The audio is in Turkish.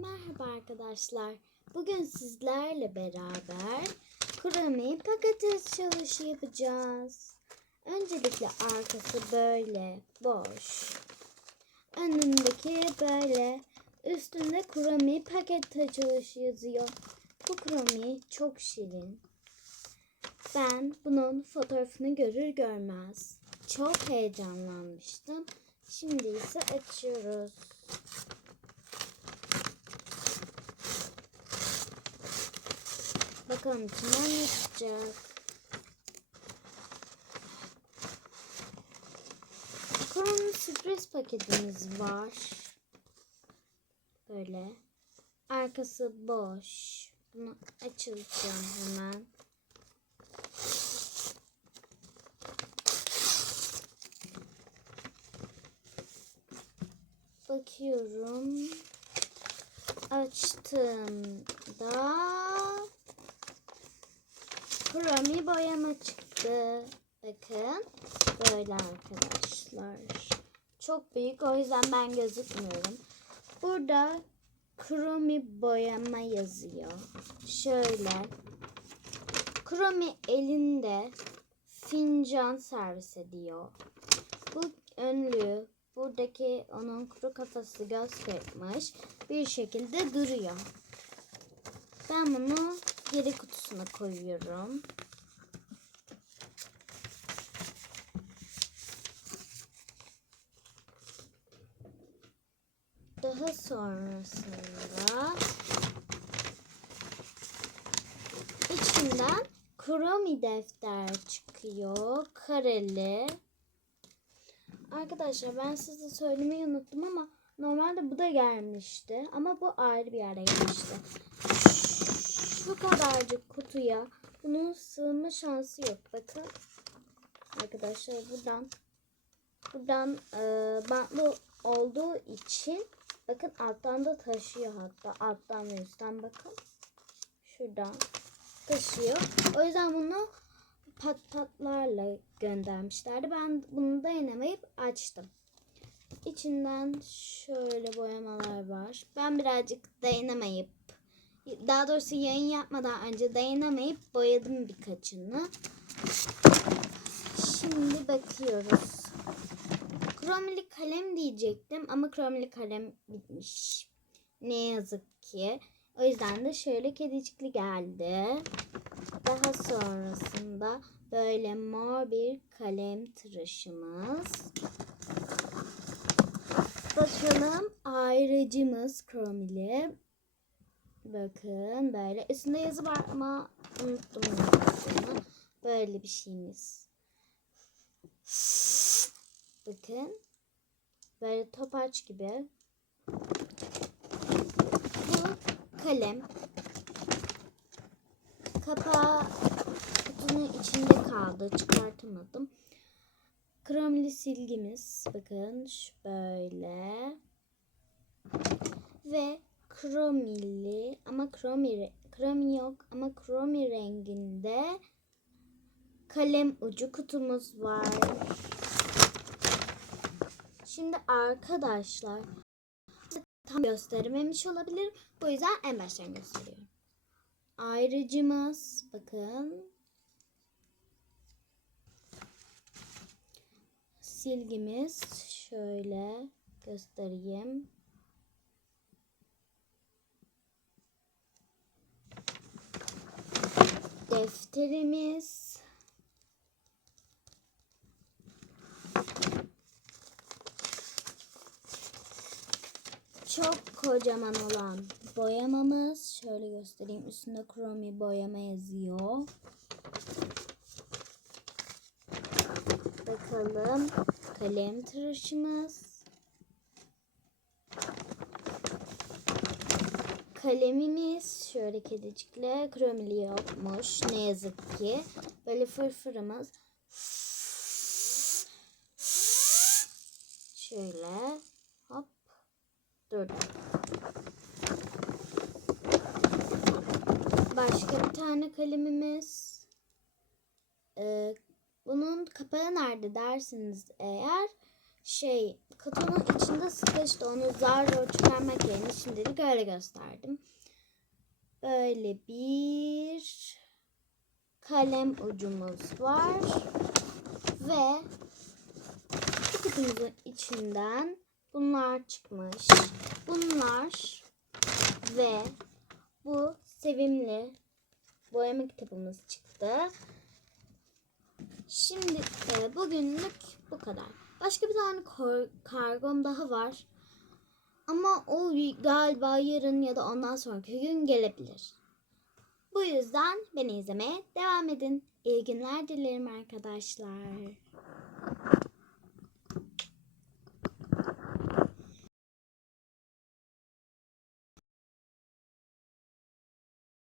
Merhaba arkadaşlar. Bugün sizlerle beraber kurami patates çalışı yapacağız. Öncelikle arkası böyle boş. Önündeki böyle üstünde kurami paket açılışı yazıyor. Bu kurami çok şirin. Ben bunun fotoğrafını görür görmez çok heyecanlanmıştım. Şimdi ise açıyoruz. Bakalım içinden ne çıkacak. Korona sürpriz paketimiz var. Böyle. Arkası boş. Bunu açacağım hemen. Bakıyorum. Açtığımda Kurami boyama çıktı. Bakın. Böyle arkadaşlar. Çok büyük o yüzden ben gözükmüyorum. Burada Kurami boyama yazıyor. Şöyle. Kurami elinde fincan servis ediyor. Bu önlüğü buradaki onun kuru kafası göz kırpmış bir şekilde duruyor. Ben bunu geri kutusuna koyuyorum. Daha sonrasında içinden kromi defter çıkıyor. Kareli. Arkadaşlar ben size söylemeyi unuttum ama normalde bu da gelmişti. Ama bu ayrı bir yere gelmişti. Şu kadarcık kutuya bunun sığma şansı yok. Bakın. Arkadaşlar buradan buradan e, bantlı olduğu için bakın alttan da taşıyor hatta. Alttan ve üstten bakın. Şuradan taşıyor. O yüzden bunu pat patlarla göndermişlerdi. Ben bunu dayanamayıp açtım. İçinden şöyle boyamalar var. Ben birazcık dayanamayıp daha doğrusu yayın yapmadan önce dayanamayıp boyadım birkaçını. Şimdi bakıyoruz. Kromili kalem diyecektim ama kromili kalem bitmiş. Ne yazık ki. O yüzden de şöyle kedicikli geldi. Daha sonrasında böyle mor bir kalem tıraşımız. Bakalım ayrıcımız kromili. Bakın böyle üstünde yazı var ama unuttum yazısını. Böyle bir şeyimiz. Bakın. Böyle topaç gibi. Bu kalem. Kapağı kutunun içinde kaldı. Çıkartamadım. Kromili silgimiz. Bakın böyle. Ve kromili ama kromi kromi yok ama kromi renginde kalem ucu kutumuz var. Şimdi arkadaşlar tam gösterememiş olabilirim. Bu yüzden en baştan gösteriyorum. Ayrıcımız bakın silgimiz şöyle göstereyim. Defterimiz. Çok kocaman olan boyamamız. Şöyle göstereyim. Üstünde kromi boyama yazıyor. Bakalım. Kalem tıraşımız. kalemimiz şöyle kedicikle kromili yokmuş. Ne yazık ki. Böyle fırfırımız. Şöyle hop durdu. Başka bir tane kalemimiz. Ee, bunun kapağı nerede dersiniz eğer şey kutunun içinde sıkıştı. Onu zar zor çıkarmak yerine şimdilik öyle gösterdim. Böyle bir kalem ucumuz var. Ve bu kutumuzun içinden bunlar çıkmış. Bunlar ve bu sevimli boyama kitabımız çıktı. Şimdi e, bugünlük bu kadar. Başka bir tane kargom daha var. Ama o galiba yarın ya da ondan sonraki gün gelebilir. Bu yüzden beni izlemeye devam edin. İyi günler dilerim arkadaşlar.